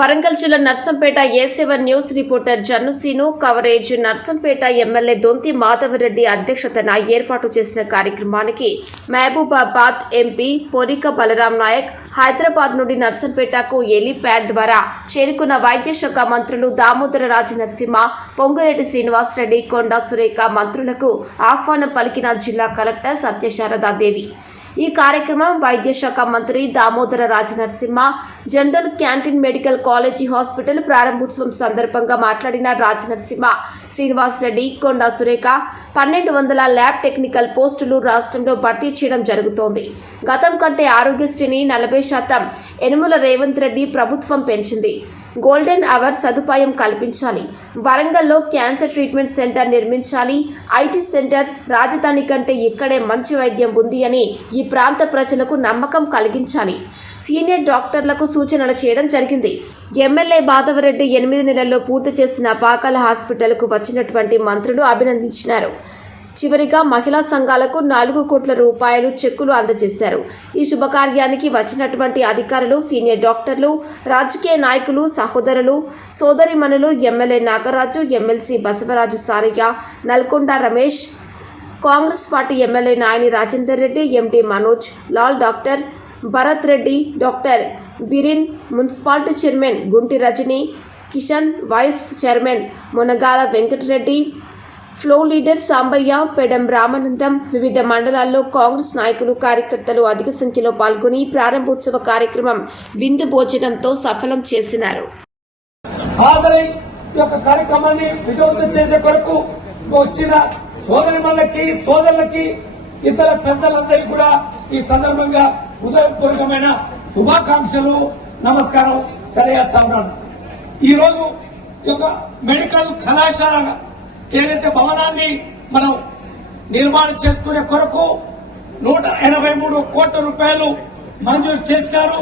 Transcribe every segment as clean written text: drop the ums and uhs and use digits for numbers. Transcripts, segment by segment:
వరంగల్ జిల్లా Narsampet A7 news reporter Jannuseenu coverage Narsampet MLA Donthi Madhava Reddy అధ్యక్షతన ఏర్పాటు చేసిన కార్యక్రమానికి మహబూబాబాద్ ఎంపీ పొరిక బలరాం నాయక్, హైదరాబాద్ నుండి నర్సంపేటకు హెలీప్యాడ్ ద్వారా చేరుకున్న వైద్య శాఖ మంత్రులు దామోదర రాజనరసింహ, పొంగులేటి శ్రీనివాసరెడ్డి, కొండా సురేఖ మంత్రులకు ఆహ్వానం పలికిన జిల్లా కలెక్టర్ సత్యశారదాదేవి. ఈ కార్యక్రమం వైద్య శాఖ మంత్రి Damodara Rajanarasimha general canteen medical college hospital ప్రారంభోత్సవం సందర్భంగా మాట్లాడిన రాజనరసింహ, శ్రీనివాసరెడ్డి, కొండా సురేఖ 1200 ల్యాబ్ టెక్నికల్ పోస్టులు రాష్ట్రంలో భర్తీ చేయడం జరుగుతోంది. గతం కంటే ఆరోగ్యశ్రీని 40% యనుమల రేవంత్ రెడ్డి ప్రభుత్వం పెంచింది. గోల్డెన్ అవర్ సదుపాయం కల్పించాలి. వరంగల్లో క్యాన్సర్ ట్రీట్మెంట్ సెంటర్ నిర్మించాలి. ఐటీ సెంటర్ రాజధాని కంటే ఇక్కడే మంచి వైద్యం ఉంది అని ఈ ప్రాంత ప్రజలకు నమ్మకం కలిగించాలి. సీనియర్ డాక్టర్లకు సూచనలు చేయడం జరిగింది. ఎమ్మెల్యే మాధవరెడ్డి 8 నెలల్లో పూర్తి చేసిన పాకాల హాస్పిటల్కు వచ్చినటువంటి మంత్రులు అభినందించినారు. చివరిగా మహిళా సంఘాలకు 4 కోట్ల రూపాయలు చెక్కులు అందజేశారు. ఈ శుభకార్యానికి వచ్చినటువంటి అధికారులు, సీనియర్ డాక్టర్లు, రాజకీయ నాయకులు, సహోదరులు, సోదరిమణులు, MLA Nagaraju, MLC Basavaraju Saraiah, Nalkonda Ramesh, Congress party MLA Nayani Rajender Reddy, MD Manoj Lal, doctor Bharat Reddy, doctor Veerin, municipality chairman Gunti Rajani Kishan, vice chairman Munagala Venkata Reddy, floor leader Sambaiah, Pedam Ramanandam, వివిధ మండలాల్లో కాంగ్రెస్ నాయకులు, కార్యకర్తలు అధిక సంఖ్యలో పాల్గొని ప్రారంభోత్సవ కార్యక్రమం విందు భోజనంతో సఫలం చేసినారు. కార్యక్రమాన్ని విజయవంతం చేసే కొరకు వచ్చిన సోదరిమణులకి, సోదరులకి, ఇతర పెద్దలందరికీ కూడా ఈ సందర్భంగా హృదయపూర్వకమైన శుభాకాంక్షలు, నమస్కారం తెలియజేస్తా ఉన్నాను. ఈ రోజు మెడికల్ కళాశాల ఏదైతే భవనాన్ని మనం నిర్మాణం చేసుకునే కొరకు 183 కోట్ల రూపాయలు మంజూరు చేసినారు.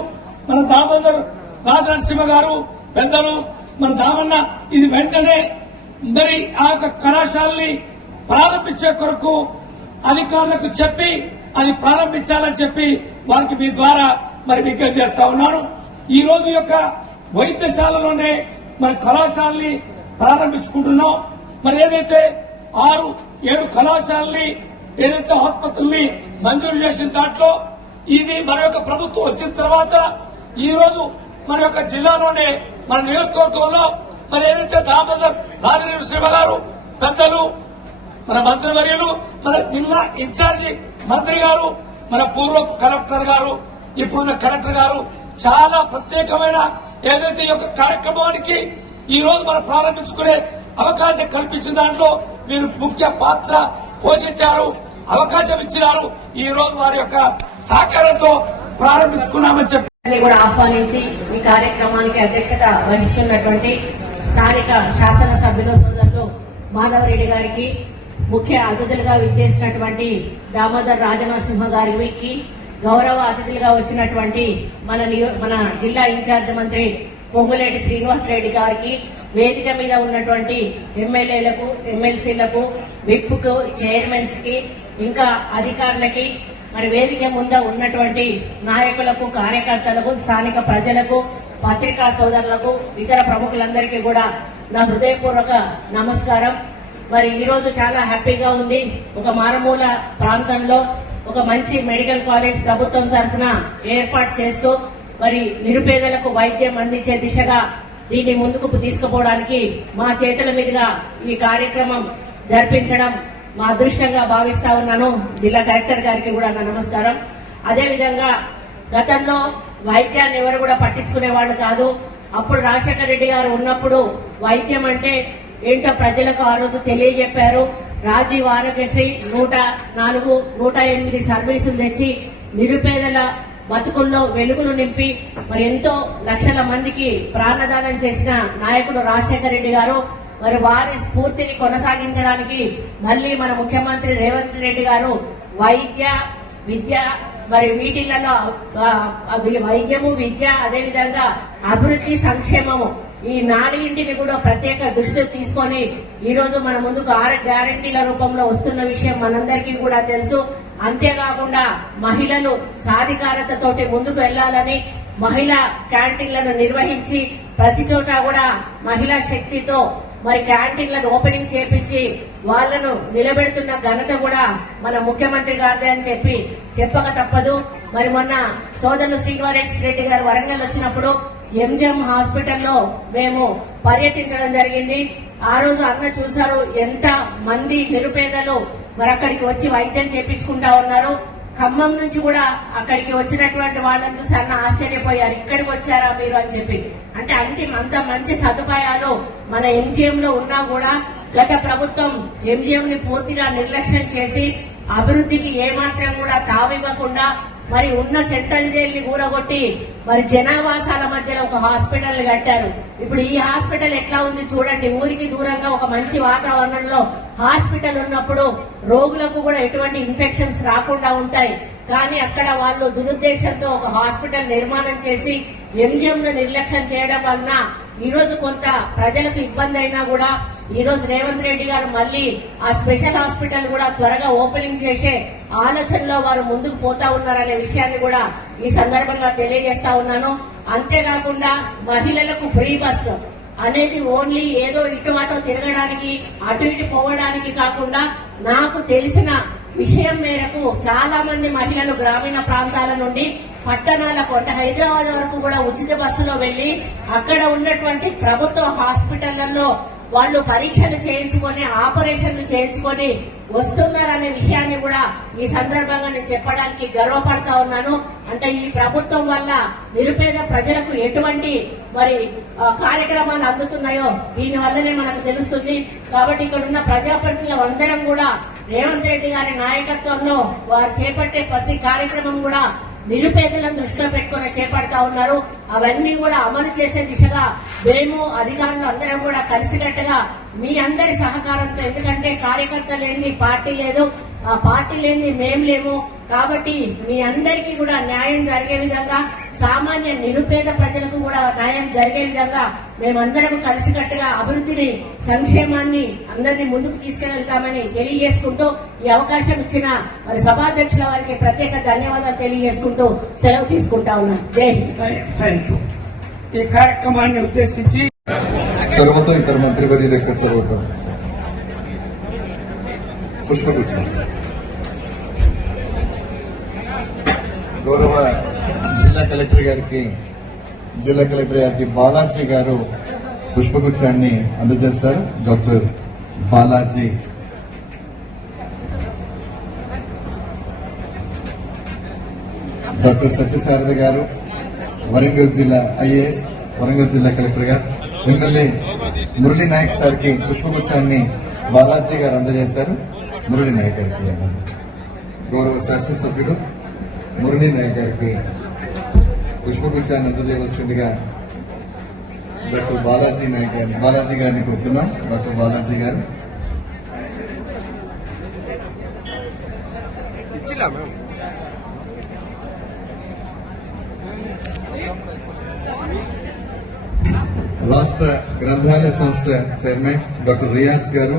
మన దామోదర్ రాజనరసింహ గారు పెద్దలు, మన దామన్న ఇది వెంటనే మరి ఆ కళాశాలని ప్రారంభించే కొరకు అధికారులకు చెప్పి అది ప్రారంభించాలని చెప్పి వారికి మీ ద్వారా మరి విజ్ఞప్తి చేస్తా ఉన్నాను. ఈ రోజు యొక్క వైద్యశాలలోనే మరి కళాశాలని ప్రారంభించుకుంటున్నాం. మరి ఏదైతే 6-7 కళాశాలని ఏదైతే ఆసుపత్రుల్ని మంజూరు చేసిన దాంట్లో ఇది మన యొక్క ప్రభుత్వం వచ్చిన తర్వాత ఈ రోజు మన యొక్క జిల్లాలోనే మన నియోజకవర్గంలో మరి ఏదైతే దామోదర్ రాజనరసింహ గారు పెద్దలు, మన మంత్రివర్యులు, మన జిల్లా ఇన్ఛార్జి మంత్రి గారు, మన పూర్వ కలెక్టర్ గారు, ఇప్పుడున్న కలెక్టర్ గారు చాలా ప్రత్యేకమైన ఏదైతే ఈ యొక్క కార్యక్రమానికి ఈ రోజు మనం ప్రారంభించుకునే అవకాశం కల్పించిన దాంట్లో మీరు ముఖ్య పాత్ర పోషించారు, అవకాశం ఇచ్చినారు. ఈ రోజు వారి యొక్క సహకారంతో ప్రారంభించుకున్నామని చెప్పి కూడా ఆహ్వానించి ఈ కార్యక్రమానికి అధ్యక్షత వహిస్తున్నటువంటి స్థానిక శాసనసభ్యులు సోదరులు మాధవరెడ్డి గారికి, ముఖ్య అతిథులుగా విచ్చేసినటువంటి దామోదర్ రాజనరసింహ గారికి, గౌరవ అతిథులుగా వచ్చినటువంటి మన జిల్లా ఇన్ఛార్జ్ మంత్రి పొంగులేటి శ్రీనివాసరెడ్డి గారికి, వేదిక మీద ఉన్నటువంటి ఎమ్మెల్యేలకు, ఎమ్మెల్సీలకు, విప్కు, చైర్మన్స్ కి, ఇంకా అధికారులకి, మరి వేదిక ముందు ఉన్నటువంటి నాయకులకు, కార్యకర్తలకు, స్థానిక ప్రజలకు, పత్రికా సోదరులకు, ఇతర ప్రముఖులందరికీ కూడా నా హృదయపూర్వక నమస్కారం. మరి ఈ రోజు చాలా హ్యాపీగా ఉంది. ఒక మారుమూల ప్రాంతంలో ఒక మంచి మెడికల్ కాలేజ్ ప్రభుత్వం తరఫున ఏర్పాటు చేస్తూ మరి నిరుపేదలకు వైద్యం అందించే దిశగా దీన్ని ముందుకు తీసుకుపోవడానికి మా చేతుల మీదుగా ఈ కార్యక్రమం జరిపించడం మా అదృష్టంగా భావిస్తా ఉన్నాను. జిల్లా కలెక్టర్ గారికి కూడా నా నమస్కారం. అదేవిధంగా గతంలో వైద్యాన్ని ఎవరు కూడా పట్టించుకునే వాళ్ళు కాదు. అప్పుడు రాజశేఖర రెడ్డి గారు ఉన్నప్పుడు వైద్యం అంటే ఏంటో ప్రజలకు ఆ రోజు తెలియజెప్పారు. రాజీవ్ ఆరోగ్యశ్రీ 104, 108 సర్వీసులు తెచ్చి నిరుపేదల బతుకుల్లో వెలుగులు నింపి మరి ఎంతో లక్షల మందికి ప్రాణదానం చేసిన నాయకుడు రాజశేఖర రెడ్డి గారు. మరి వారి స్ఫూర్తిని కొనసాగించడానికి మళ్లీ మన ముఖ్యమంత్రి రేవంత్ రెడ్డి గారు వైద్య, విద్య, మరి వీటిలలో వైద్యము, విద్య, అదేవిధంగా అభివృద్ధి, సంక్షేమము ఈ 4ంటిని కూడా ప్రత్యేక దృష్టి తీసుకొని ఈ రోజు మన ముందుకు 6 గ్యారంటీల రూపంలో వస్తున్న విషయం మనందరికీ కూడా తెలుసు. అంతేకాకుండా మహిళలు సాధికారతతోటి ముందుకు వెళ్లాలని మహిళా క్యాంటీన్లను నిర్వహించి ప్రతి చోట కూడా మహిళా శక్తితో మరి క్యాంటీన్లను ఓపెనింగ్ చేపించి వాళ్లను నిలబెడుతున్న ఘనత కూడా మన ముఖ్యమంత్రి గారిదే అని చెప్పక తప్పదు. మరి మొన్న సోదరులు శ్రీనివారెడ్డి గారు వరంగల్ వచ్చినప్పుడు ఎంజిఎం హాస్పిటల్లో మేము పర్యటించడం జరిగింది. ఆ రోజు అన్న చూశారు ఎంత మంది నిరుపేదలు మరి అక్కడికి వచ్చి వైద్యం చేపించుకుంటా ఉన్నారు. ఖమ్మం నుంచి కూడా అక్కడికి వచ్చినటువంటి వాళ్ళని చూసి అన్న ఆశ్చర్యపోయారు, ఇక్కడికి వచ్చారా మీరు అని చెప్పి. అంటే అంత మంచి సదుపాయాలు మన ఎంజిఎం లో ఉన్నా కూడా గత ప్రభుత్వం ఎంజిఎం ని పూర్తిగా నిర్లక్ష్యం చేసి అభివృద్ధికి ఏమాత్రం కూడా తావివ్వకుండా మరి ఉన్న సెంట్రల్ జైలు ని కూడగొట్టి మరి జనావాసాల మధ్యలో ఒక హాస్పిటల్ కట్టారు. ఇప్పుడు ఈ హాస్పిటల్ ఎట్లా ఉంది చూడండి. ఊరికి దూరంగా ఒక మంచి వాతావరణంలో హాస్పిటల్ ఉన్నప్పుడు రోగులకు కూడా ఎటువంటి ఇన్ఫెక్షన్స్ రాకుండా ఉంటాయి. కానీ అక్కడ వాళ్ళు దురుద్దేశంతో ఒక హాస్పిటల్ నిర్మాణం చేసి ఎంజిఎం ను నిర్లక్ష్యం చేయడం వలన ఈ రోజు కొంత ప్రజలకు ఇబ్బంది అయినా కూడా ఈ రోజు రేవంత్ రెడ్డి గారు మళ్లీ ఆ స్పెషల్ హాస్పిటల్ కూడా త్వరగా ఓపెనింగ్ చేసే ఆలోచనలో వారు ముందుకు పోతా ఉన్నారనే విషయాన్ని కూడా ఈ సందర్భంగా తెలియజేస్తా ఉన్నాను. అంతేకాకుండా మహిళలకు ఫ్రీ బస్ అనేది ఓన్లీ ఏదో ఇటు అటో తిరగడానికి అటు ఇటు పోవడానికి కాకుండా నాకు తెలిసిన విషయం మేరకు చాలా మంది మహిళలు గ్రామీణ ప్రాంతాల నుండి పట్టణాలకు అంటే హైదరాబాద్ వరకు కూడా ఉచిత బస్సులో వెళ్లి అక్కడ ఉన్నటువంటి ప్రభుత్వ హాస్పిటళ్లలో వాళ్ళు పరీక్షలు చేయించుకొని ఆపరేషన్లు చేయించుకొని వస్తున్నారనే విషయాన్ని కూడా ఈ సందర్భంగా నేను చెప్పడానికి గర్వపడతా ఉన్నాను. అంటే ఈ ప్రభుత్వం వల్ల నిరుపేద ప్రజలకు ఎటువంటి మరి కార్యక్రమాలు అందుతున్నాయో దీని వల్లనే మనకు తెలుస్తుంది. కాబట్టి ఇక్కడ ఉన్న ప్రజాప్రతినిధులు అందరం కూడా రేవంత్ రెడ్డి గారి నాయకత్వంలో వారు చేపట్టే ప్రతి కార్యక్రమం కూడా నిరుపేదలను దృష్టిలో పెట్టుకుని చేపడతా ఉన్నారు. అవన్నీ కూడా అమలు చేసే దిశగా మేము అధికారులు అందరం కూడా కలిసికట్టుగా మీ అందరి సహకారంతో, ఎందుకంటే కార్యకర్త లేని పార్టీ లేదు, ఆ పార్టీ లేని మేం లేము. కాబట్టి మీ అందరికీ కూడా న్యాయం జరిగే విధంగా, సామాన్య నిరుపేద ప్రజలకు కూడా న్యాయం జరిగే విధంగా మేమందరం కలిసికట్టుగా అభివృద్ధిని, సంక్షేమాన్ని అందరినీ ముందుకు తీసుకెళ్తామని తెలియజేసుకుంటూ ఈ అవకాశం ఇచ్చిన మరి సభాధ్యక్షుల వారికి ప్రత్యేక ధన్యవాదాలు తెలియజేసుకుంటూ సెలవు తీసుకుంటా ఉన్నాను. జై హింద్. ఈ కార్యక్రమాన్ని ఉద్దేశించి सर्वतो इतर मंत्रिवर्य लेकर सर्वतो पुष्पगुच्छ गौरव जिला कलेक्टर गाరికి బాలాజీ గారు పుష్పగుచ్ఛాన్ని అందజేస్తారు. డాక్టర్ బాలాజీ డాక్టర్ సత్యసారథి గారు వరంగల్ జిల్లా ఐఏఎస్, వరంగల్ జిల్లా కలెక్టర్ గారు, ఎమ్మెల్యే మురళీ నాయక్ సార్ కి పుష్పగుచ్ఛాన్ని బాలాజీ గారు అందజేస్తారు. మురళీ నాయక్ గారికి గౌరవ శాసనసభ్యులు మురళీ నాయక్ గారికి పుష్పగుచ్ఛాన్ని అందజేయవలసిందిగా డాక్టర్ బాలాజీ గారిని కోరుతున్నాం. డాక్టర్ బాలాజీ గారు రాష్ట్ర గ్రంథాలయ సంస్థ చైర్మన్ డాక్టర్ రియాజ్ గారు,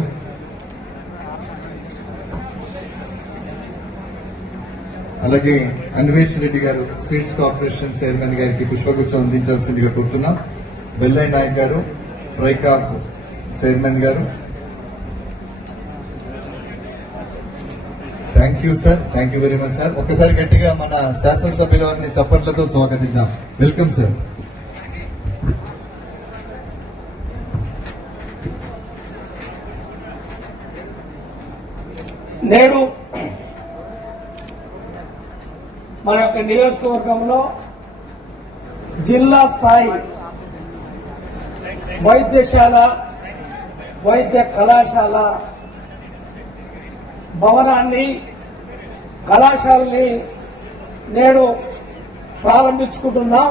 అలాగే అన్వేష్ రెడ్డి గారు సీడ్స్ కార్పొరేషన్ చైర్మన్ గారికి పుష్పగుచ్చం అందించాల్సిందిగా కోరుతున్నాం. బెల్లయ్య నాయక్ గారు ట్రైకాప్ చైర్మన్ గారు. Thank you sir, thank you very much sir. ఒక్కసారి గట్టిగా మన శాసనసభ్యుల వారిని చప్పట్లతో స్వాగతిద్దాం. Welcome sir. నేడు మన యొక్క నియోజకవర్గంలో జిల్లా స్థాయి వైద్యశాల, వైద్య కళాశాల భవనాన్ని, కళాశాలని నేడు ప్రారంభించుకుంటున్నాం.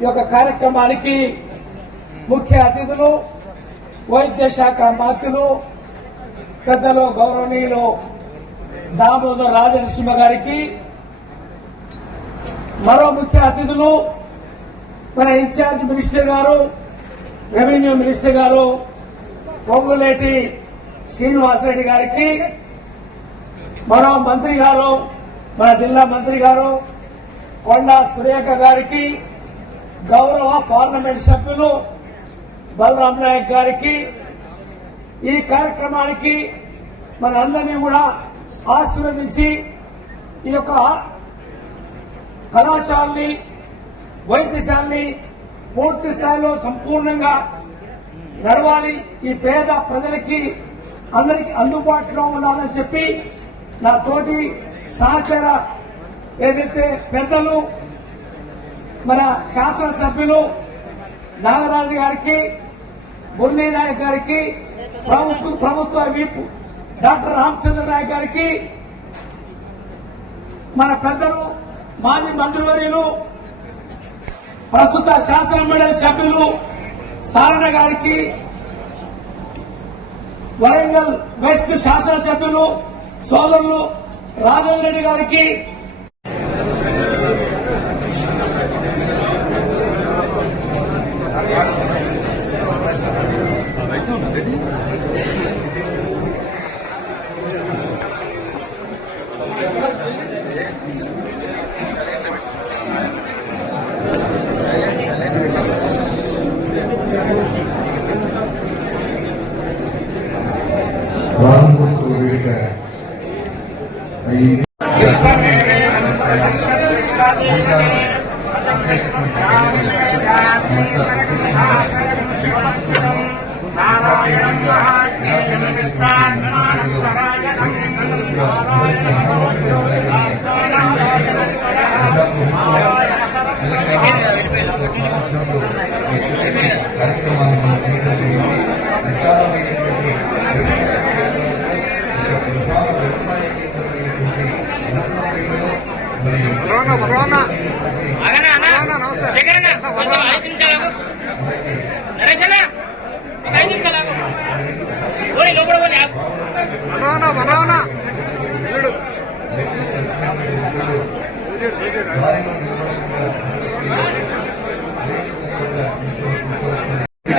ఈ యొక్క కార్యక్రమానికి ముఖ్య అతిథులు వైద్య శాఖ మంత్రులు పెద్దలు గౌరవనీయులు దామోదర్ రాజనరసింహ గారికి, మరో ముఖ్య అతిథులు మన ఇన్ఛార్జ్ మినిస్టర్ గారు, రెవెన్యూ మినిస్టర్ గారు పొంగులేటి శ్రీనివాసరెడ్డి గారికి, మరో మంత్రి గారు, మన జిల్లా మంత్రి గారు కొండా సురేఖ గారికి, గౌరవ పార్లమెంట్ సభ్యులు బలరాం నాయక్ గారికి, ఈ కార్యక్రమానికి మన అందరినీ కూడా ఆశీర్వదించి ఈ యొక్క కళాశాలని, వైద్యశాలని పూర్తి స్థాయిలో సంపూర్ణంగా నడవాలి, ఈ పేద ప్రజలకి అందరికి అందుబాటులో ఉండాలని చెప్పి నా తోటి సహచర ఏదైతే పెద్దలు మన శాసనసభ్యులు నాగరాజు గారికి, మురళీ నాయక్ గారికి, ప్రభుత్వ విప్ డాక్టర్ రామచంద్ర నాయక్ గారికి, మన పెద్దలు మాజీ మంత్రివర్యులు ప్రస్తుత శాసన మండలి సభ్యులు సారణ గారికి, వరంగల్ వెస్ట్ శాసనసభ్యులు సోదరులు రాజేంద్ర రెడ్డి గారికి,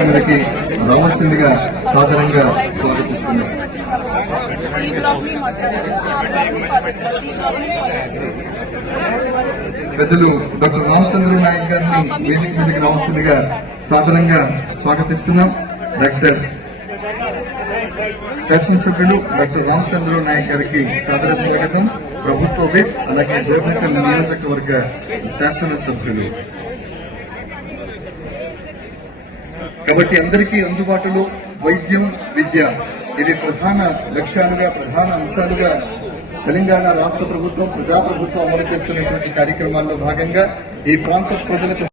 మీదకి రావాల్సిందిగా సాధారణంగా స్వాగతిస్తున్నాం. పెద్దలు డాక్టర్ రామచంద్ర నాయక్ గారిని వేదిక మీదకి రావాల్సిందిగా సాధారణంగా స్వాగతిస్తున్నాం. డాక్టర్ శాసనసభ్యులు డాక్టర్ రామచంద్ర నాయక్ గారికి సాదర స్వాగతం. ప్రభుత్వ విప్ అలాగే గోపికల్ నియోజకవర్గ శాసనసభ్యులు. కాబట్టి అందరికీ అందుబాటులో వైద్యం, విద్య ఇవి ప్రధాన లక్ష్యాలుగా, ప్రధాన అంశాలుగా తెలంగాణ రాష్ట్ర ప్రభుత్వం, ప్రజాప్రభుత్వం అమలు చేస్తున్నటువంటి కార్యక్రమాల్లో భాగంగా ఈ ప్రాంత ప్రజలకు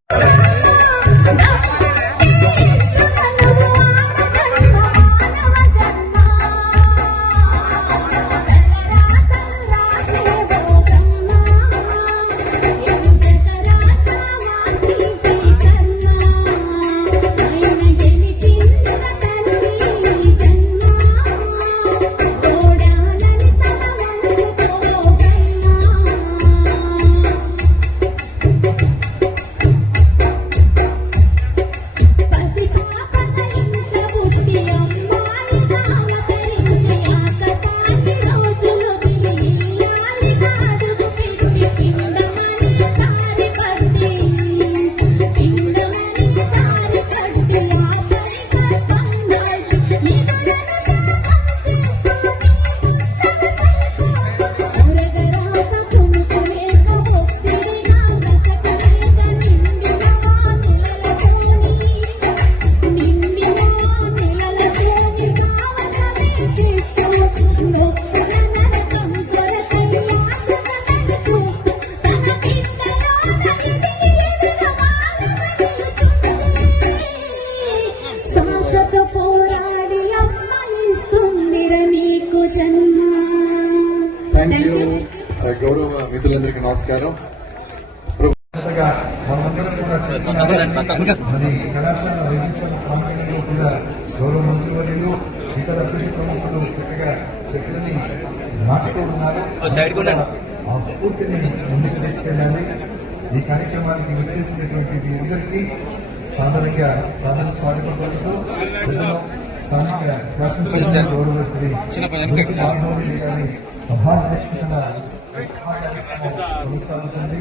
గౌరవ మిత్రులందరికీ నమస్కారం. మనందరం కూడా కళాశాల వైద్యశాల ప్రాంతంలో కూడా గౌరవ మంత్రివర్యులు, ఇతర ప్రముఖులు చక్కగా చక్కని మాటలు ఉన్నారు. ఆ స్ఫూర్తిని ముందుకు తీసుకెళ్ళాలి. ఈ కార్యక్రమానికి వచ్చేసినటువంటి మీ అందరికీ సాధారణంగా స్వాగతం పలుకుతూ స్థానిక శాసనసభ గౌరవ శ్రీ రాఘవరెడ్డి గారి సభాధ్యక్షతన కొనసాగుతుంది.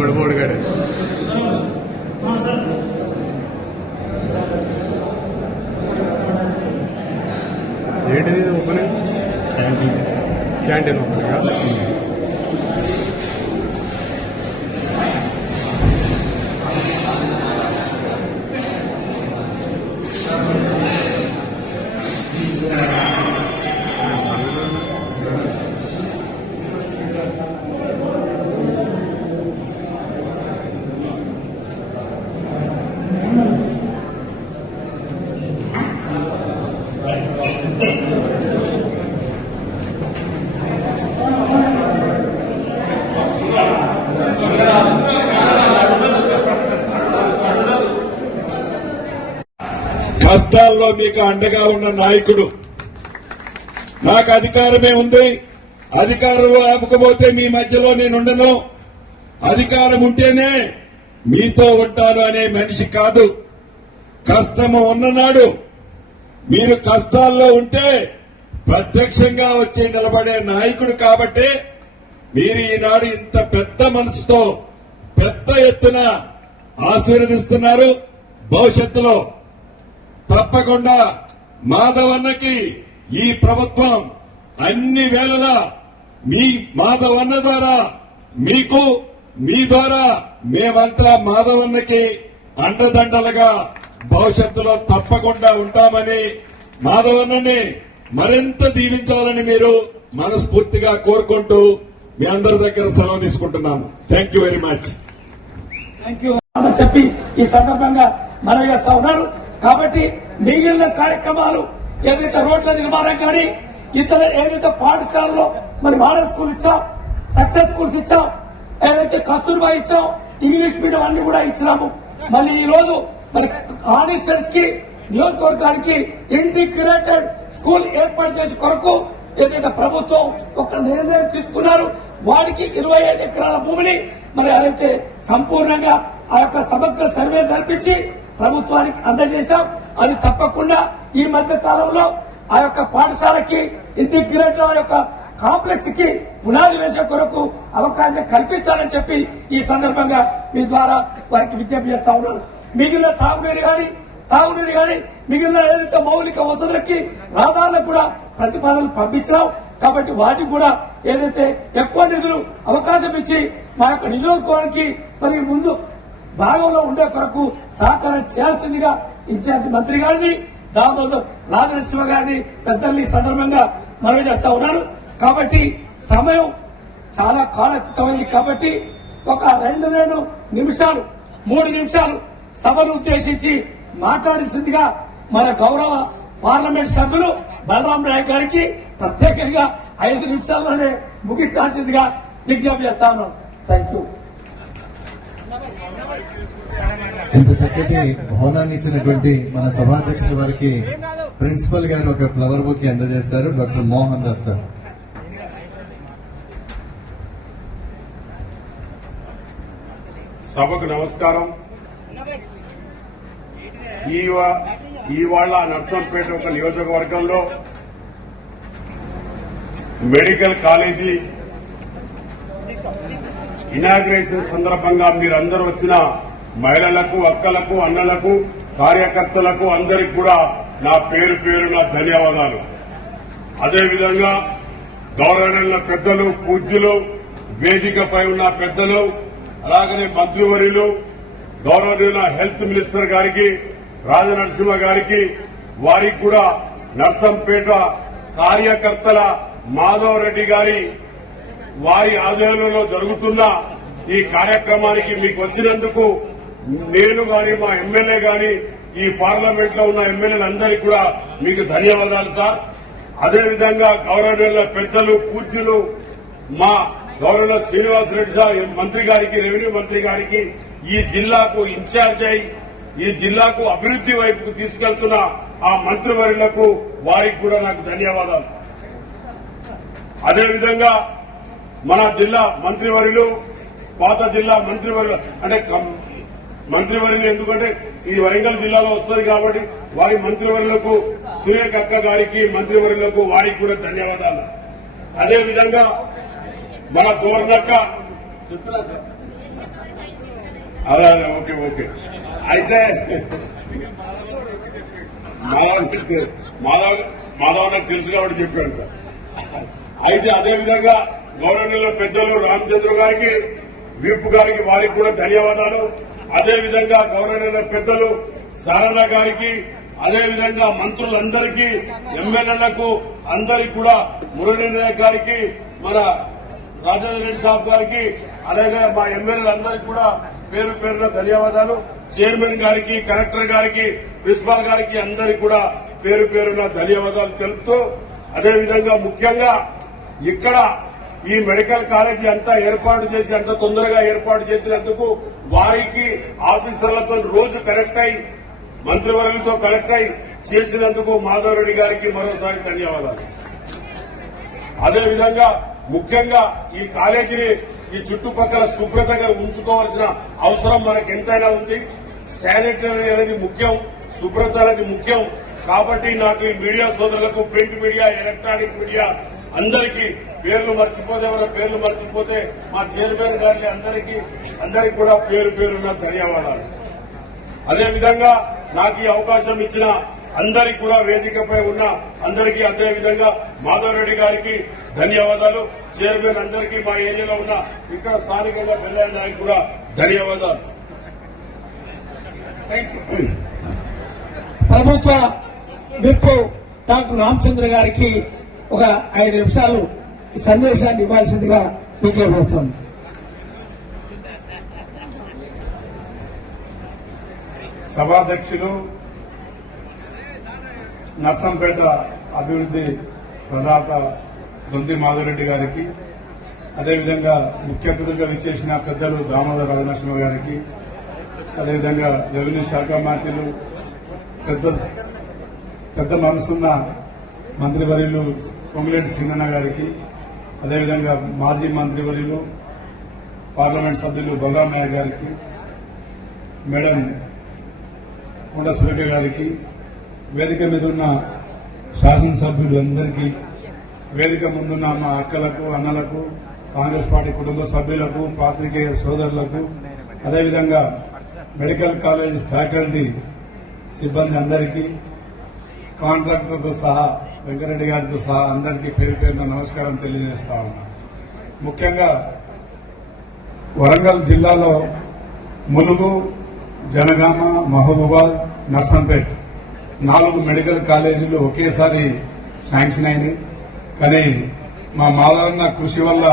బడిబోడిగాడే ఏంటిది ఓపెనింగ్ క్యాంటీన్ ఓపెనింగ్ కష్టాల్లో మీకు అండగా ఉన్న నాయకుడు. నాకు అధికారమే ఉంది, అధికారంలో ఆపకపోతే మీ మధ్యలో నేనుండను, అధికారం ఉంటేనే మీతో ఉంటాను అనే మనిషి కాదు. కష్టము ఉన్ననాడు మీరు కష్టాల్లో ఉంటే ప్రత్యక్షంగా వచ్చి నిలబడే నాయకుడు కాబట్టి మీరు ఈనాడు ఇంత పెద్ద మనసుతో పెద్ద ఎత్తున ఆశీర్వదిస్తున్నారు. భవిష్యత్తులో తప్పకుండా మాధవన్నకి ఈ ప్రభుత్వం అన్ని వేళలా మీ మాధవన్న ద్వారా మీకు మీ ద్వారా మేమంతా మాధవన్నకి అండదండలుగా భవిష్యత్తులో తప్పకుండా ఉంటామని, మాధవన్నని మరింత దీవించాలని మీరు మనస్ఫూర్తిగా కోరుకుంటూ మీ అందరి దగ్గర సెలవు తీసుకుంటున్నాను. Thank you very much. Thank you అని చెప్పి ఈ సందర్భంగా మనవి చేస్తా ఉన్నారు. కాబట్టి మిగిలిన కార్యక్రమాలు ఏదైతే రోడ్ల నిర్మాణం కానీ ఇతర ఏదైతే పాఠశాలలో మరి మోడల్ స్కూల్ ఇచ్చాం, సక్సెస్ స్కూల్స్ ఇచ్చాం, ఏదైతే కస్తూర్బా ఇచ్చాం, ఇంగ్లీష్ మీడియం అన్ని కూడా ఇచ్చినాము. మళ్ళీ ఈ రోజు మరి కానిస్టెన్స్ కి నియోజకవర్గానికి ఇంటిగ్రేటెడ్ స్కూల్ ఏర్పాటు చేసే కొరకు ఏదైతే ప్రభుత్వం ఒక నిర్ణయం తీసుకున్నారు. వాటికి 25 ఎకరాల భూమిని మరి అయితే సంపూర్ణంగా ఆ యొక్క సమగ్ర సర్వే జరిపించి ప్రభుత్వానికి అందజేశాం. అది తప్పకుండా ఈ మధ్య కాలంలో ఆ యొక్క పాఠశాలకి ఇంటిగ్రేటర్ యొక్క కాంప్లెక్స్ కి పునాది వేసే కొరకు అవకాశం కల్పించాలని చెప్పి ఈ సందర్భంగా మీ ద్వారా వారికి విజ్ఞప్తి చేస్తా ఉన్నారు. మిగిలిన సాగునీరు గాని తాగునీరు గాని మిగిలిన ఏదైతే మౌలిక వసతులకి రహదారులకు కూడా ప్రతిపాదనలు పంపించినాం. కాబట్టి వాటికి కూడా ఏదైతే ఎక్కువ నిధులు అవకాశం ఇచ్చి మా యొక్క నియోజకవర్గానికి మరి ముందు భాగంలో ఉండే కొరకు సహకారం చేయాల్సిందిగా ఇన్ఛార్జి మంత్రి గారిని దామోదర్ రాజనరసింహ గారిని పెద్దల్ని సందర్భంగా మనవి చేస్తా ఉన్నారు. కాబట్టి సమయం చాలా కాలతీతమైంది కాబట్టి ఒక 2 నిమిషాలు 3 నిమిషాలు సభను ఉద్దేశించి మాట్లాడాల్సిందిగా మన గౌరవ పార్లమెంట్ సభ్యులు బలరాం నాయక్ గారికి ప్రత్యేకంగా 5 నిమిషాల్లోనే ముగించాల్సిందిగా విజ్ఞప్తి చేస్తా ఉన్నాను. Thank you. ఇంత చక్కటి హోదాన్ని ఇచ్చినటువంటి మన సభాధ్యక్షుల వారికి ప్రిన్సిపల్ గారు ఒక ఫ్లవర్ బుక్ అందజేస్తారు. Doctor Mohan Das sir. సభకు నమస్కారం. ఇవాళ నర్సంపేట ఒక నియోజకవర్గంలో మెడికల్ కాలేజీ ఇనాగ్రేషన్ సందర్భంగా మీరందరూ వచ్చిన మహిళలకు, అక్కలకు, అన్నలకు, కార్యకర్తలకు అందరికి కూడా నా పేరు పేరున ధన్యవాదాలు. అదేవిధంగా గౌరవనీయుల పెద్దలు, పూజ్యులు, వేదికపై ఉన్న పెద్దలు, అలాగనే మంత్రివర్యులు, గౌరవనీయుల హెల్త్ మినిస్టర్ గారికి, రాజనరసింహ గారికి, వారికి కూడా నర్సంపేట కార్యకర్తల మాధవ్ రెడ్డి గారి వారి ఆధ్వర్యంలో జరుగుతున్న ఈ కార్యక్రమానికి మీకు వచ్చినందుకు నేను గాని, మా ఎమ్మెల్యే గాని, ఈ పార్లమెంట్ లో ఉన్న ఎమ్మెల్యేలందరికీ కూడా మీకు ధన్యవాదాలు సార్. అదేవిధంగా గౌరవనీయుల పెద్దలు, పూజ్యులు, మా గౌరవ శ్రీనివాస్ రెడ్డి సార్ మంత్రి గారికి, రెవెన్యూ మంత్రి గారికి, ఈ జిల్లాకు ఇన్ఛార్జ్ అయి ఈ జిల్లాకు అభివృద్ది వైపుకు తీసుకెళ్తున్న ఆ మంత్రివర్యులకు వారికి కూడా నాకు ధన్యవాదాలు. అదేవిధంగా మన జిల్లా మంత్రివర్యులు, పాత జిల్లా మంత్రివర్యులు అంటే మంత్రివర్యులు ఎందుకంటే ఈ వరంగల్ జిల్లాలో వస్తుంది కాబట్టి వారి మంత్రివర్యులకు, సురేఖ అక్క గారికి, మంత్రివర్యులకు వారికి కూడా ధన్యవాదాలు. అదేవిధంగా మన గోర్నక్క అలా ఓకే ఓకే అయితే మాధవ్ నాకు తెలుసు కాబట్టి చెప్పాను సార్. అయితే అదేవిధంగా గౌరవనీయుల పెద్దలు రామచంద్ర గారికి, విప్ గారికి, వారికి కూడా ధన్యవాదాలు. అదేవిధంగా గౌరవనీయుల పెద్దలు శారద గారికి, అదేవిధంగా మంత్రులందరికీ, ఎమ్మెల్యేలకు అందరికీ కూడా, మురళీ నాయక్ గారికి, మన రాజేంద్ర రెడ్డి సాబ్ గారికి, అలాగే మా ఎమ్మెల్యేలందరికీ కూడా పేరు పేరున ధన్యవాదాలు. చైర్మన్ గారికి, కలెక్టర్ గారికి, ప్రిన్సిపాల్ గారికి అందరికీ కూడా పేరు పేరున ధన్యవాదాలు తెలుపుతూ, అదేవిధంగా ముఖ్యంగా ఇక్కడ ఈ మెడికల్ కాలేజీ అంతా ఏర్పాటు చేసి అంత తొందరగా ఏర్పాటు చేసినందుకు వారికి, ఆఫీసర్లతో రోజు కనెక్ట్ అయి, మంత్రివర్గంతో కనెక్ట్ అయి చేసినందుకు మాధవ్ రెడ్డి గారికి మరోసారి ధన్యవాదాలు. అదేవిధంగా ముఖ్యంగా ఈ కాలేజీని ఈ చుట్టుపక్కల శుభ్రతగా ఉంచుకోవాల్సిన అవసరం మనకు ఎంతైనా ఉంది. శానిటరీ అనేది ముఖ్యం, శుభ్రత అనేది ముఖ్యం. కాబట్టి నాకు ఈ మీడియా సోదరులకు, ప్రింట్ మీడియా, ఎలక్ట్రానిక్ మీడియా అందరికీ పేర్లు మర్చిపోతే మా చైర్మన్ గారికి అందరికీ కూడా పేరు పేరున్న ధన్యవాదాలు. అదేవిధంగా నాకు ఈ అవకాశం ఇచ్చిన అందరికీ కూడా, వేదికపై ఉన్న అందరికీ, అదేవిధంగా మాధవ్ రెడ్డి గారికి ధన్యవాదాలు. చైర్మన్ అందరికీ, మా ఏరియాలో ఉన్న ఇక్కడ స్థానికంగా వెల్లారి నాయకు కూడా ధన్యవాదాలు. ప్రభుత్వ విప్ డాక్టర్ రామచంద్ర గారికి ఒక 5 నిమిషాలు సందేశాన్ని ఇవ్వాల్సిందిగా మీకే వస్తాను. సభాధ్యక్షులు, నర్సంపేట అభివృద్ది ప్రదాత దొంతి మాధవరెడ్డి గారికి, అదేవిధంగా ముఖ్య అతిథులుగా విచ్చేసిన పెద్దలు దామోదర్ రాజనరసింహ గారికి, అదేవిధంగా రెవెన్యూ శాఖ మంత్రులు, పెద్ద మనసున్న మంత్రివర్యులు పొంగులేటి సింగన్న గారికి, అదేవిధంగా మాజీ మంత్రివర్యులు, పార్లమెంట్ సభ్యులు బలరాం నాయక్ గారికి, మేడం కొండ సురేఖ గారికి, వేదిక మీద ఉన్న శాసనసభ్యులందరికీ, వేదిక ముందున్న మా అక్కలకు, అన్నలకు, కాంగ్రెస్ పార్టీ కుటుంబ సభ్యులకు, పాత్రికేయ సోదరులకు, అదేవిధంగా మెడికల్ కాలేజ్ ఫ్యాకల్టీ సిబ్బంది అందరికీ, కాంట్రాక్టర్తో సహా, వెంకరెడ్డి గారితో సహా అందరికీ పేరు పేరున నమస్కారం తెలియజేస్తా ఉన్నా. ముఖ్యంగా వరంగల్ జిల్లాలో ములుగు, జనగామ, మహబూబాద్, నర్సంపేట్ 4 మెడికల్ కాలేజీలు ఒకేసారి శాంక్షన్ అయినాయి. కానీ మా మాధవన్న కృషి వల్ల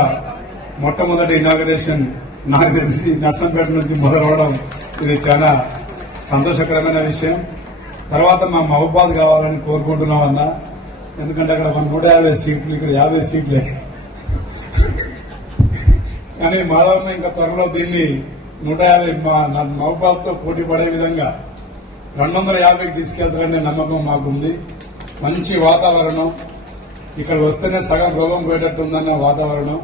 మొట్టమొదటి ఇనాగరేషన్ నాకు తెలిసి నర్సంపేట నుంచి మొదలవడం ఇది చాలా సంతోషకరమైన విషయం. తర్వాత మా మహబూబాద్ కావాలని కోరుకుంటున్నామన్నా, ఎందుకంటే అక్కడ 150 సీట్లు, ఇక్కడ 50 సీట్లే. కానీ మాధవన్న ఇంకా త్వరలో దీన్ని 150 మహబూబాద్తో పోటీ పడే విధంగా 250కి తీసుకెళ్తారనే నమ్మకం మాకుంది. మంచి వాతావరణం, ఇక్కడ వస్తేనే సగం రోగం పోయేటట్టుందన్న వాతావరణం,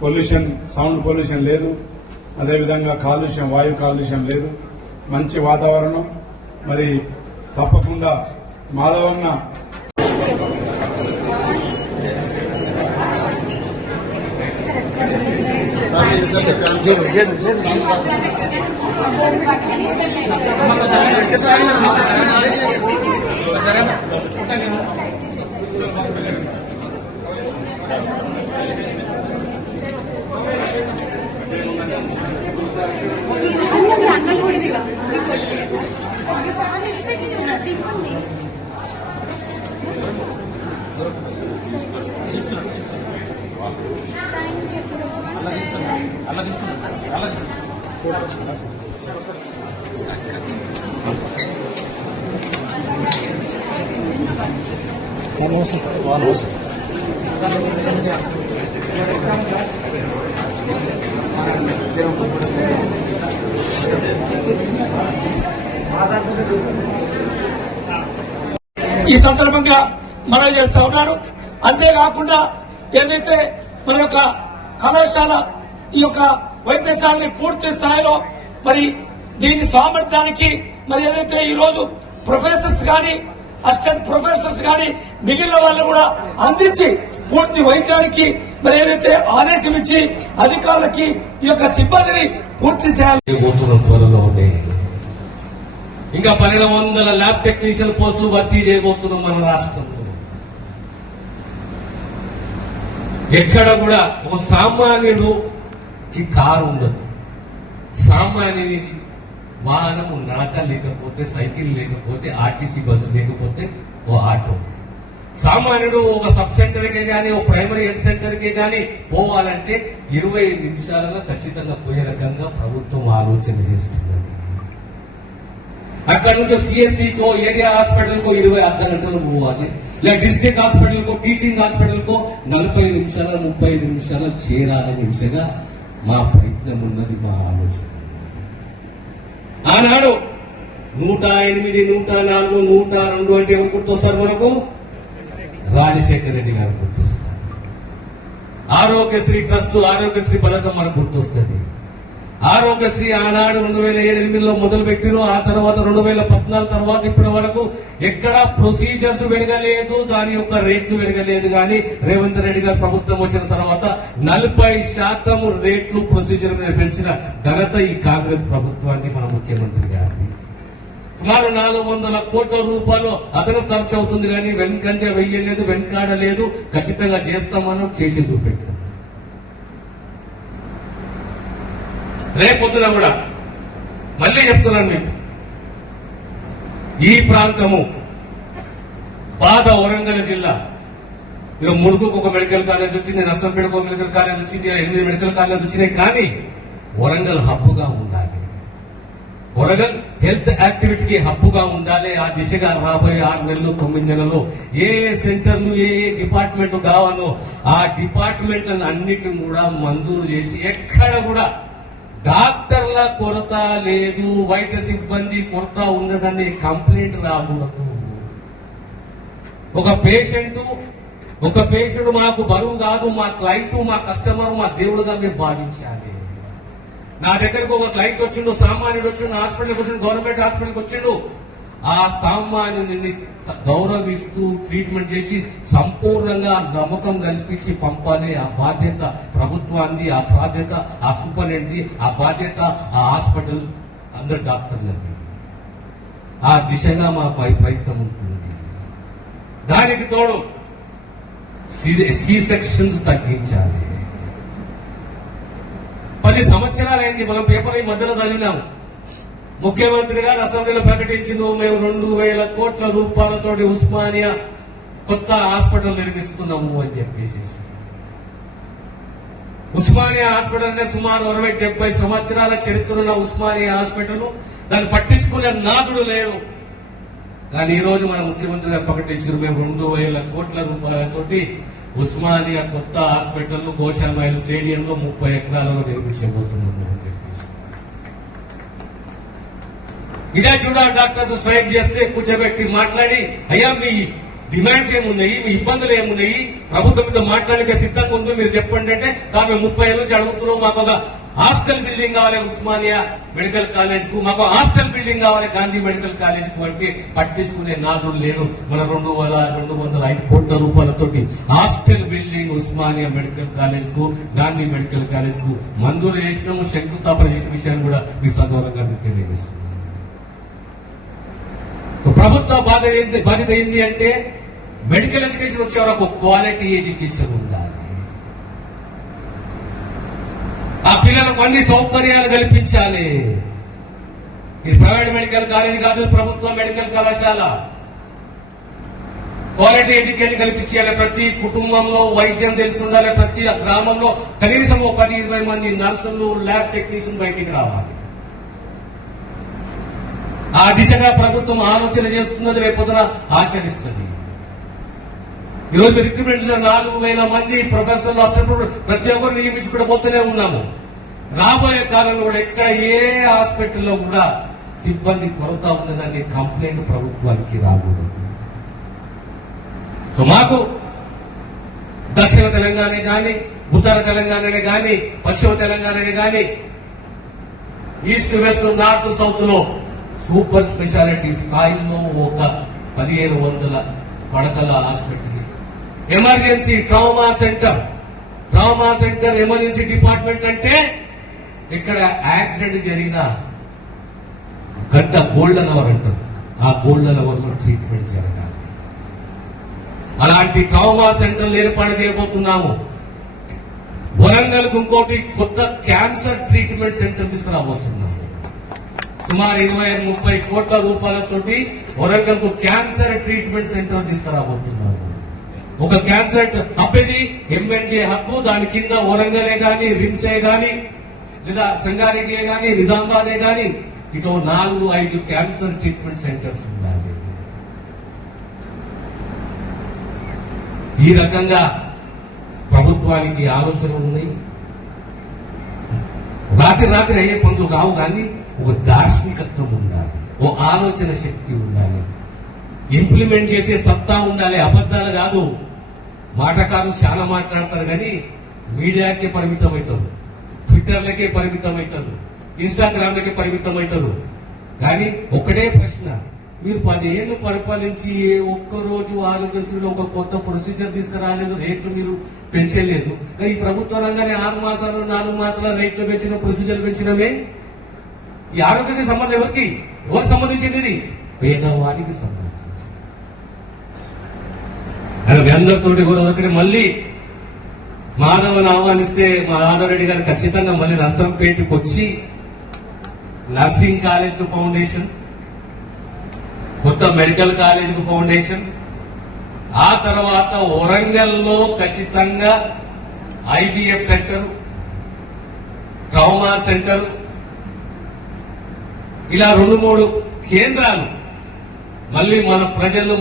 పొల్యూషన్, సౌండ్ పొల్యూషన్ లేదు, అదేవిధంగా కాలుష్యం, వాయు కాలుష్యం లేదు, మంచి వాతావరణం. మరి తప్పకుండా మాధవన్న ఈ సందర్భంగా మనవి చేస్తా ఉన్నారు. అంతేకాకుండా ఏదైతే మన యొక్క కళాశాల ఈ యొక్క వైద్యశాలని పూర్తి స్థాయిలో మరి దీని సామర్థ్యానికి మరి ఏదైతే ఈ రోజు ప్రొఫెసర్స్ గాని అసిస్టెంట్ ప్రొఫెసర్స్ గాని మిగిలిన వాళ్ళు కూడా అందించి పూర్తి వైద్యానికి మరి ఏదైతే ఆదేశం ఇచ్చి అధికారులకి ఈ యొక్క సిబ్బందిని పూర్తి చేయాలి. త్వరలో ఉండే ఇంకా 1200 ల్యాబ్ టెక్నీషియన్ పోస్టులు భర్తీ చేయబోతున్నాం మన రాష్ట్రంలో. ఎక్కడ కూడా ఒక సామాన్యుడికి కారు ఉండదు, సామాన్యుని వాహనం నడక లేకపోతే, సైకిల్ లేకపోతే, ఆర్టీసీ బస్సు లేకపోతే ఓ ఆటో. సామాన్యుడు ఒక సబ్ సెంటర్కే గానీ ఓ ప్రైమరీ హెల్త్ సెంటర్కే గానీ పోవాలంటే 25 నిమిషాలలో ఖచ్చితంగా పోయే రకంగా ప్రభుత్వం ఆలోచన చేస్తుంది. అక్కడ నుంచి సిఎస్సికో ఏరియా హాస్పిటల్ కో 20 అర్ధగంటలు పోవాలి, లేదా డిస్ట్రిక్ట్ హాస్పిటల్ కో టీచింగ్ హాస్పిటల్ కో 40 నిమిషాలు 35 నిమిషాలు చేరాలనే విషయంగా మా ప్రయత్నం ఉన్నది, మా ఆలోచన. ఆనాడు 108, 104, 102 అంటే ఎవరు గుర్తొస్తారు మనకు? రాజశేఖర రెడ్డి గారు గుర్తొస్తారు. ఆరోగ్యశ్రీ ట్రస్ట్, ఆరోగ్యశ్రీ పథకం మనకు గుర్తొస్తుంది. ఆరోగ్యశ్రీ ఆనాడు 2007-8లో మొదలు పెట్టిరు. ఆ తర్వాత 2014 తర్వాత ఇప్పటి వరకు ఎక్కడా ప్రొసీజర్స్ పెరగలేదు, దాని యొక్క రేట్లు పెరగలేదు. కానీ రేవంత్ రెడ్డి గారు ప్రభుత్వం వచ్చిన తర్వాత 40% రేట్లు ప్రొసీజర్ మీద పెంచిన ఘనత ఈ కాంగ్రెస్ ప్రభుత్వానికి, మన ముఖ్యమంత్రి గారికి. సుమారు 400 కోట్ల రూపాయలు అదనపు ఖర్చు అవుతుంది. కానీ వెనుకంజ వెయ్యలేదు, వెనకాడలేదు, ఖచ్చితంగా చేస్తామని చేసి చూపెట్టాం. రేపొద్దున కూడా మళ్ళీ చెప్తున్నాను మీకు, ఈ ప్రాంతము పాత వరంగల్ జిల్లా, ఇక ముడుగుకు ఒక మెడికల్ కాలేజ్ వచ్చింది, నర్సంపేటకు ఒక మెడికల్ కాలేజ్ వచ్చింది, 8 మెడికల్ కాలేజ్ వచ్చినాయి. కానీ వరంగల్ హబ్బుగా ఉండాలి, వరంగల్ హెల్త్ యాక్టివిటీకి హబ్బుగా ఉండాలి. ఆ దిశగా రాబోయే 6 నెలలు 9 నెలల్లో ఏ సెంటర్లు ఏ డిపార్ట్మెంట్లు కావాలో ఆ డిపార్ట్మెంట్లను అన్నిటిని కూడా మంజూరు చేసి ఎక్కడ కూడా డాక్టర్ల కొరత లేదు, వైద్య సిబ్బంది కొరత ఉన్నదని కంప్లైంట్ రాకూడదు. ఒక పేషెంట్ మాకు బరువు కాదు, మా క్లయింట్, మా కస్టమర్, మా దేవుడుగా మేము భావించాలి. నా దగ్గరకు ఒక క్లయింట్ వచ్చిండు, సామాన్యుడు వచ్చిండు, హాస్పిటల్కి వచ్చిండు, గవర్నమెంట్ హాస్పిటల్కి వచ్చిండు. ఆ సామాన్యుని గౌరవిస్తూ ట్రీట్మెంట్ చేసి సంపూర్ణంగా నమ్మకం కల్పించి పంపాలి. ఆ బాధ్యత ప్రభుత్వాన్ని, ఆ బాధ్యత ఆ సూపరింటెండెంట్ది, ఆ బాధ్యత ఆ హాస్పిటల్ అందరు డాక్టర్లది. ఆ దిశగా మా ప్రయత్నం ఉంటుంది. దానికి తోడు సి సెక్షన్స్ తగ్గించాలి. 10 సంవత్సరాలైంది, మనం పేపర్ ఈ మధ్యలో చదివినాము. ముఖ్యమంత్రి గారు అసెంబ్లీలో ప్రకటించింది, మేము 2000 కోట్ల రూపాయలతోటి ఉస్మానియా కొత్త హాస్పిటల్ నిర్మిస్తున్నాము అని చెప్పేసి. ఉస్మానియా హాస్పిటల్ అంటే సుమారు 60-70 సంవత్సరాల చరిత్రన్న ఉస్మానియా హాస్పిటల్, దాన్ని పట్టించుకునే నాదుడు లేడు. కానీ ఈ రోజు మన ముఖ్యమంత్రి గారు ప్రకటించారు, మేము 2000 కోట్ల రూపాయలతోటి ఉస్మానియా కొత్త హాస్పిటల్ గోషామైల్ స్టేడియంలో 30 ఎకరాలలో నిర్మించబోతున్నాము అని చెప్పేసి. ఇదే చూడ డాక్టర్స్ స్ట్రైక్ చేస్తే కూర్చోబెట్టి మాట్లాడి, అయ్యా మీ డిమాండ్స్ ఏమున్నాయి, మీ ఇబ్బందులు ఏమున్నాయి, ప్రభుత్వంతో మాట్లాడక సిద్ధంగా ఉంది, మీరు చెప్పండి అంటే తాము 30 ఏళ్ళ నుంచి అడుగుతున్నాం, మాకు ఒక హాస్టల్ బిల్డింగ్ కావాలి ఉస్మానియా మెడికల్ కాలేజ్ కు, మాకు హాస్టల్ బిల్డింగ్ కావాలి గాంధీ మెడికల్ కాలేజ్ కు అంటే పట్టించుకునే నాదుడు లేడు. మన 205 కోట్ల రూపాయలతోటి hostel building Osmania medical college కు, గాంధీ మెడికల్ కాలేజ్ కు మంజూరు చేసినాము, శంకుస్థాపన చేసిన విషయాన్ని కూడా మీ సదౌరంగా తెలియజేస్తున్నాం. ప్రభుత్వ బాధ్యత ఏంటి అంటే మెడికల్ ఎడ్యుకేషన్ వచ్చే వరకు క్వాలిటీ ఎడ్యుకేషన్ ఉండాలి. ఆ పిల్లలకు అన్ని సౌకర్యాలు కల్పించాలి. ఇది ప్రైవేట్ మెడికల్ కాలేజీ కాదు, ప్రభుత్వ మెడికల్ కళాశాల. క్వాలిటీ ఎడ్యుకేషన్ కల్పించాలి. ప్రతి కుటుంబంలో వైద్యం తెలిసి ఉండాలి. ప్రతి గ్రామంలో కనీసం 10-20 మంది నర్సులు, ల్యాబ్ టెక్నీషియన్ బయటికి రావాలి. ఆ దిశగా ప్రభుత్వం ఆలోచన చేస్తున్నది, రేపొద్దున ఆచరిస్తుంది. ఈరోజు రిక్రూట్మెంట్ 4,000 మంది ప్రొఫెసర్లు, అసిస్టెంట్ ప్రతి ఒక్కరు నియమించుకుంటూ పోతూనే ఉన్నాము. రాబోయే కాలంలో కూడా ఎక్కడ ఏ హాస్పిటల్లో కూడా సిబ్బంది కొరత ఉన్నదని కంప్లైంట్ ప్రభుత్వానికి రాకూడదు. సో మాకు దక్షిణ తెలంగాణ కానీ, ఉత్తర తెలంగాణనే కానీ, పశ్చిమ తెలంగాణనే కానీ, ఈస్ట్ వెస్ట్ నార్త్ సౌత్ లో సూపర్ స్పెషాలిటీ స్థాయిలో ఒక 1,500 పడకల hospital, emergency trauma centre emergency department అంటే ఇక్కడ యాక్సిడెంట్ జరిగిన గంట గోల్డెన్ అవర్ అంటారు, ఆ గోల్డెన్ అవర్ లో ట్రీట్మెంట్ జరగాలి. అలాంటి ట్రామా సెంటర్లు ఏర్పాటు చేయబోతున్నాము. వరంగల్ ఇంకోటి కొత్త క్యాన్సర్ ట్రీట్మెంట్ సెంటర్ తీసుకురాబోతున్నాము. సుమారు 25-30 కోట్ల రూపాయలతోటి వరంగల్ కు క్యాన్సర్ ట్రీట్మెంట్ సెంటర్ తీసుకురాబోతున్నాము. ఒక క్యాన్సర్ హబ్బేది ఎంఎన్జే హబ్బు, దాని కింద వరంగలే గాని, రిమ్సే గాని, లేదా సంగారెడ్డి గాని, నిజామాబాదే గాని, ఇటు 4-5 క్యాన్సర్ ట్రీట్మెంట్ సెంటర్స్ ఉండాలి. ఈ రకంగా ప్రభుత్వానికి ఆలోచన ఉన్నాయి. రాత్రి అయ్యే పనులు కావు, కానీ ఒక దార్శనికత్వం ఉండాలి, ఓ ఆలోచన శక్తి ఉండాలి, ఇంప్లిమెంట్ చేసే సత్తా ఉండాలి. అబద్దాలు కాదు. మాటకారులు చాలా మాట్లాడతారు, కానీ మీడియాకే పరిమితం అవుతారు, ట్విట్టర్లకే పరిమితం అవుతారు, ఇన్స్టాగ్రామ్లకే పరిమితం అవుతారు. కానీ ఒక్కటే ప్రశ్న, మీరు 10 ఏళ్లు పరిపాలించి ఒక్కరోజు ఆరోగ్యశ్రీలో ఒక కొత్త ప్రొసీజర్ తీసుకురాలేదు, రేట్లు మీరు పెంచలేదు. కానీ ఈ ప్రభుత్వ రంగానే 6 మాసాలు 4 మాసాల రేట్లు పెంచిన, ప్రొసీజర్ పెంచినమే. ఈ ఆరోగ్యశ్రీ సంబంధం ఎవరికి సంబంధించింది? ఇది పేదవాడికి సంబంధించి. మీ అందరితోటి కూడా ఒకటి మళ్ళీ మాధవని ఆహ్వానిస్తే మా మాధవరెడ్డి గారు ఖచ్చితంగా మళ్ళీ నర్సంపేటకు వచ్చి నర్సింగ్ కాలేజ్ కు ఫౌండేషన్, కొత్త మెడికల్ కాలేజ్ కు ఫౌండేషన్, ఆ తర్వాత వరంగల్లో ఖచ్చితంగా ఐబీఎఫ్ సెంటర్, ట్రామా సెంటర్, ఇలా 2-3 కేంద్రాలు మళ్ళీ మన ప్రజలు